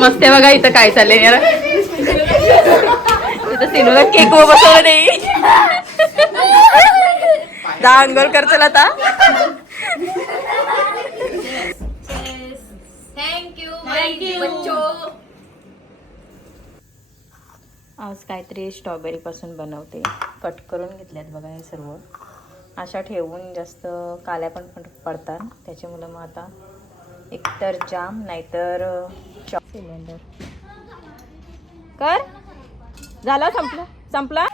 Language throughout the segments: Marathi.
मस्त आहे बघा इथं काय चाललंय यार. इथं सिनूला केक वर बसवलं नाही. दहा अंघोळ करचल आता. आज काहीतरी स्ट्रॉबेरी पासून बनवते. कट करून घेतल्यात बघा हे सर्व. अशा ठेवून जास्त काल्या पण पडतात, त्याच्यामुळे मग आता एकतर जाम नाहीतर सिलेंडर कर. झालं, संपलं संपला.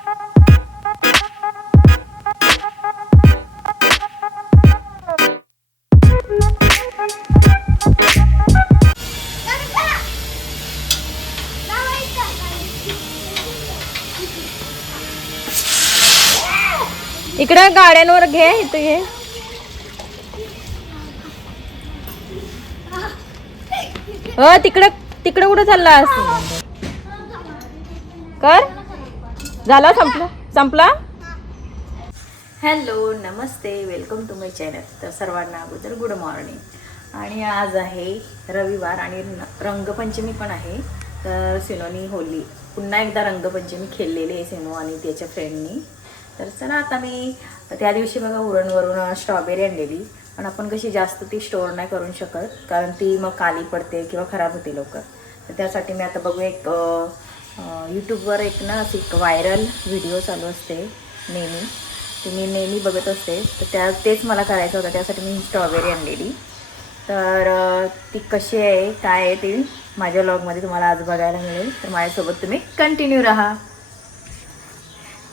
इकडं गाड्यांवर घे, इथं घे. तिकडं तिकडं कुठं चाललास? कर. झालं, संपलं संपला. हॅलो, नमस्ते, वेलकम टू माय चॅनल. तर सर्वांना अगोदर गुड मॉर्निंग. आणि आज आहे रविवार आणि रंगपंचमी पण आहे. तर सिनोनी होली पुन्हा एकदा रंगपंचमी खेळलेली आहे सिनो आणि त्याच्या फ्रेंडनी. तर चला आता मी त्या दिवशी बघा उरणवरून स्ट्रॉबेरी आणलेली, पण आपण कशी जास्त ती स्टोअर नाही करू शकत, कारण ती मग काली पडते किंवा खराब होते लवकर. तर त्यासाठी मी आता बघू एक यूट्यूबवर एक ना अशी एक व्हायरल व्हिडिओ चालू असते नेहमी, ती मी नेहमी बघत असते. तर तेच मला करायचं होतं, त्यासाठी मी स्ट्रॉबेरी आणलेली. तर ती कशी आहे काय आहे ती माझ्या व्लॉगमध्ये तुम्हाला आज बघायला मिळेल. तर माझ्यासोबत तुम्ही कंटिन्यू राहा.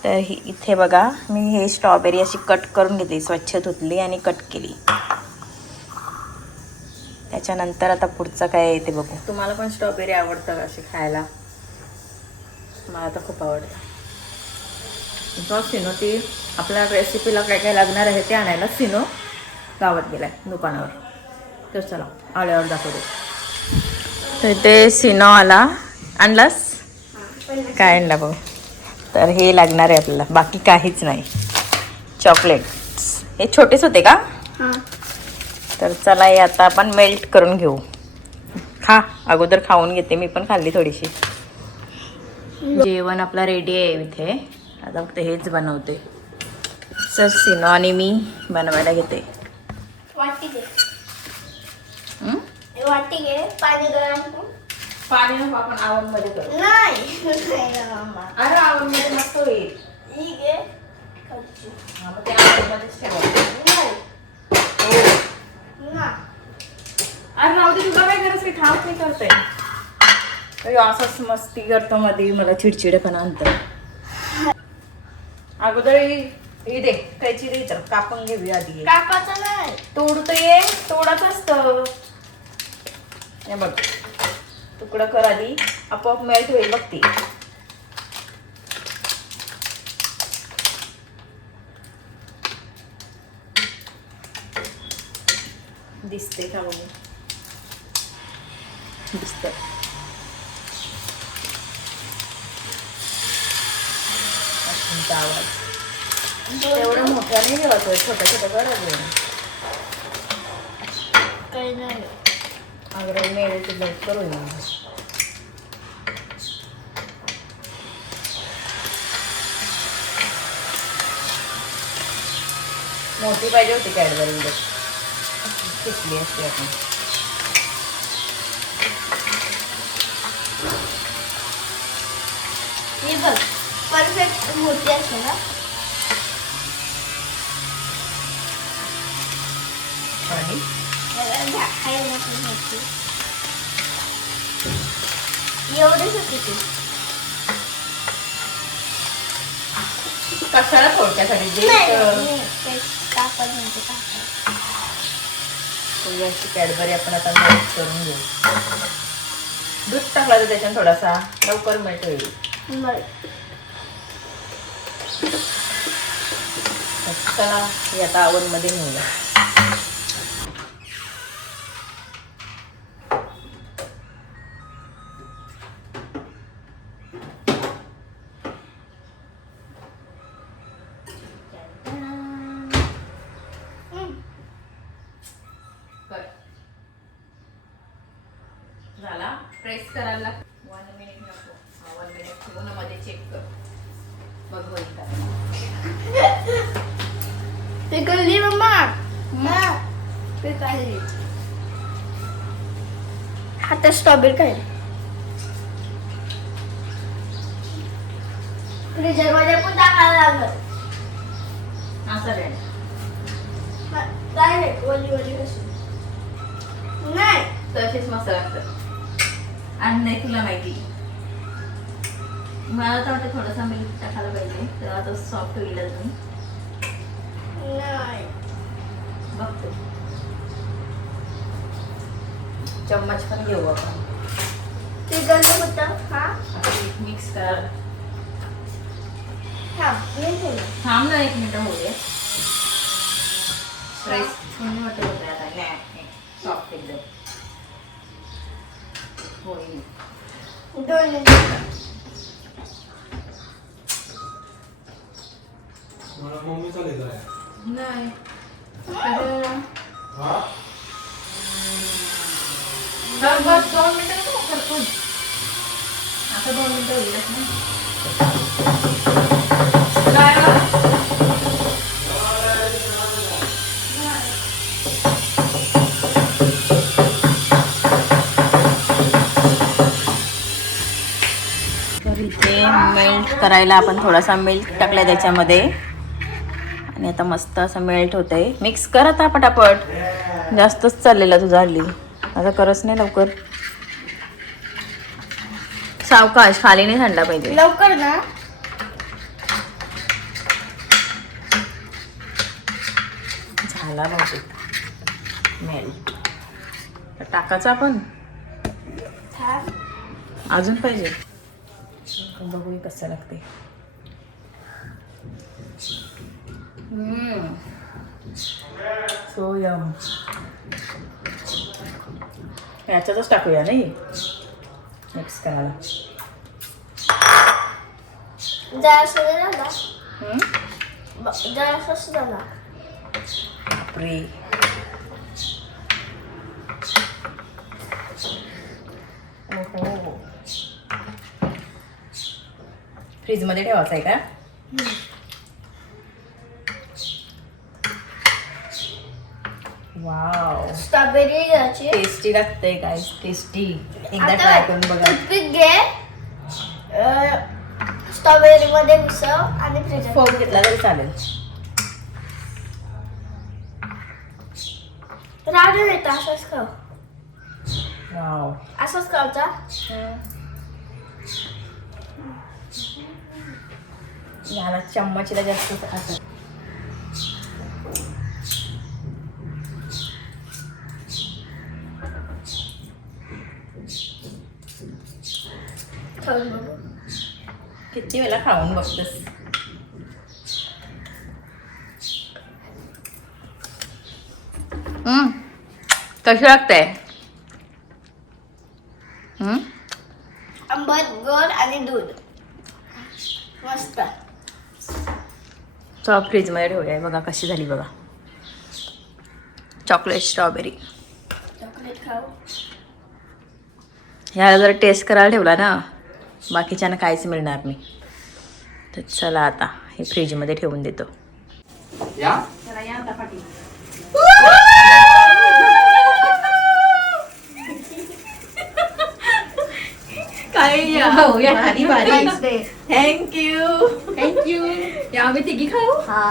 तर इथे बघा मी हे स्ट्रॉबेरी अशी कट करून घेतली, स्वच्छ धुतली आणि कट केली. त्याच्यानंतर आता पुढचं काय आहे ते बघू. तुम्हाला पण स्ट्रॉबेरी आवडतं अशी खायला? मला तर खूप आवडतं. सिनो ती आपल्या रेसिपीला काय काय लागणार आहे ते आणायला सिनो गावात गेलाय दुकानावर. तर चला आल्यावर दाखवतो. तर ते सिनो आला. आणलास काय आणला बघ. तर हे लागणार आहे आपल्याला, बाकी काहीच नाही. चॉकलेट्स हे छोटेच होते का? तर चला हे आता आपण मेल्ट करून घेऊ. खा, अगोदर खाऊन घेते, मी पण खाल्ली थोडीशी. जेवण आपला रेडी आहे इथे. आता फक्त हेच बनवते. सर सिनो आणि मी बनवायला घेते. पाणी नको, आपण आवन मध्ये करू. अरे आवन मध्ये मस्त होईल. मग ते आवन मध्येच ठेवायचं. अरे राहू दे, तुला काय गरज आहे, खात नाही करते. असंच मस्ती करतो मध्ये, मला चिडचिडपणा आणतं. अगोदर हे दे, कैची दे, तर कापून घेऊया आधी. कापाचं नाही, तोडतं ये, तोडाच असतं. हे बघ, तुकडं कर आधी, आपोआप मेल्ट होईल बघ ती. दिसते का बघू? दिसत. आवाज एवढं मोठ्या नाही ठेवायचं, छोट्या छोट्या करायचं. काही नाही अगं मेळची बट करू. मोठी पाहिजे होती कॅडबरी, शिकली असते आपण. हे बघ परफेक्ट मोठी असते ना. एवढीच होती ती. कशाला थोडक्यासाठी कॅडबरी आपण आता मेल्ट करून घेऊ. दूध टाकला तर त्याच्यात थोडासा लवकर मेल्ट होईल. चला हे आता ओव्हन मध्ये नेऊया. झाला प्रेस करायला 1 मिनिट नको. 1 मिनिट ठेवून मध्ये चेक कर. बघ होईल का. पिकली मम्मा. पिकली. आता स्ट्रॉबेरी काय फ्रीजर मध्ये पण टाकायला लागलं. असं रे डायरेक्ट ओली कशी नाही तसेच मस्त लागतं. आणि नाही तुला माहिती मला तर वाटतं थोडासा मिल्क टाकायला पाहिजे तर आता सॉफ्ट होईल अजून. नाही बघतो चम्मच पण घेऊ आपण. पिकलं होतं हा मिक्स कर. हा मी ठेवलं. थांब ना 1 मिनिट होऊ दे. प्रेस छान वाटत होतं आता. नाही सॉफ्ट एकदम होईल. 2 मिनिटं. मला मम्मी चालेल काय? नाही बस 2 मिनिटं नको करतो. आता 2 मिनिटं होईलच ना. काय बा? तर इथे मेल्ट करायला आपण थोडासा मिल्क टाकलाय त्याच्यामध्ये आणि आता मस्त असं मेल्ट होतंय. मिक्स कर आता पटापट. जास्तच चाललेला तुझा हल्ली. आता करच नाही लवकर. सावकाश खाली नाही सांडला पाहिजे. लवकर ना झाला बहुतेक मेल्ट. टाकायचं आपण थांब. अजून पाहिजे. बघूया कसं लागते. So yum. याच्यातच टाकूया नाही मिक्स करायला. जरासं झाला हम्म? जरासं झाला. बापरे. ओहो. फ्रीजमध्ये ठेवायचं आहे का? वाव स्ट्रॉबेरी घ्यायची. टेस्टी लागतंय काय. टेस्टी एकदा आता ट्राय करून बघा. टूथपिक घे. स्ट्रॉबेरी मध्ये मिसळ आणि फ्रीजर. फोम घेतला तरी चालेल. राहू देता असंच खाऊ. वाव. असंच खाऊचा. याला चम्मचला जास्त असं. खाऊन बघू. किती वेळा खाऊन बघतस. कशी लागतंय? आंबट गोड आणि दूध मस्त. चॉ फ्रीजमध्ये ठेवूया. बघा कशी झाली बघा. Chocolate strawberry. चॉकलेट खाऊ. ह्याला जर टेस्ट करायला ठेवला ना बाकीच्यांना काहीच मिळणार नाही. तर चला आता हे फ्रीजमध्ये ठेवून देतो. या काय भारी भारी. थँक्यू. या आम्ही तिघी खाऊ. हा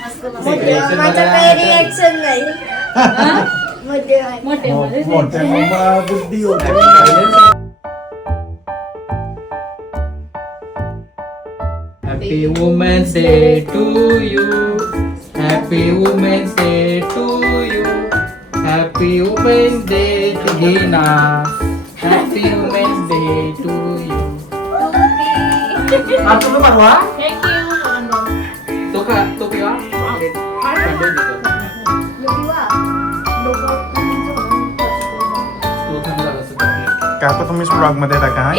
मस्त मस्त. माझं काही रिएक्शन नाही. मोठे मोठे मम्मा बुद्धी होते. Happy Women's Day to you. Happy Women's Day to you. Happy Women's Day to Gina. Happy Women's Day to you. Apa lu Marwa? Tuh kak, tuh ya. काय आता तुम्हीच ब्लॉग मध्ये टाका हा.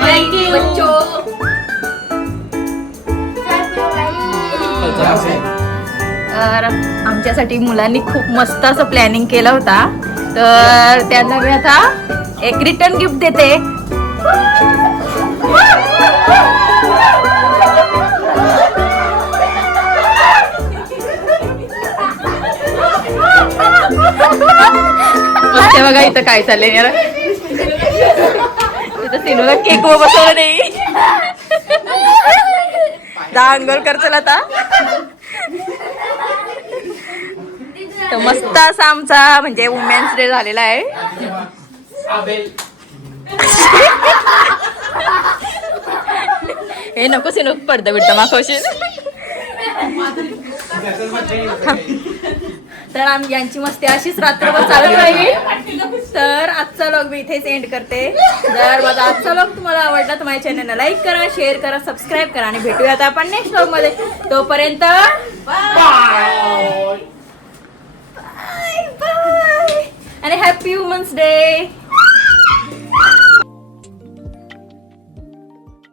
थँक्यू बच्चो. तर आमच्यासाठी मुलांनी खूप मस्त असं प्लॅनिंग केलं होता, तर त्यांना मी आता एक रिटर्न गिफ्ट देते. मस्त आहे बघा इथं काय चाललंय यार. तिथं सिनूला केक व बसवलं नाही. अंघोळ करतो आता. तर मस्त असा आमचा म्हणजे वुमेन्स डे झालेला आहे. हे नको सिनू पडदा बिडदा मागवशील. तर यांची मस्ती अशीच रात्रभर चालत राहिली. तर आजचा व्लॉग मी इथेच एंड करते. जर माझा आजचा व्लॉग तुम्हाला आवडला तर माझ्या चॅनलला लाईक करा, शेअर करा, सबस्क्राईब करा आणि भेटूयात आपण नेक्स्ट व्लॉग मध्ये. तोपर्यंत बाय बाय आणि हॅपी वुमन्स डे.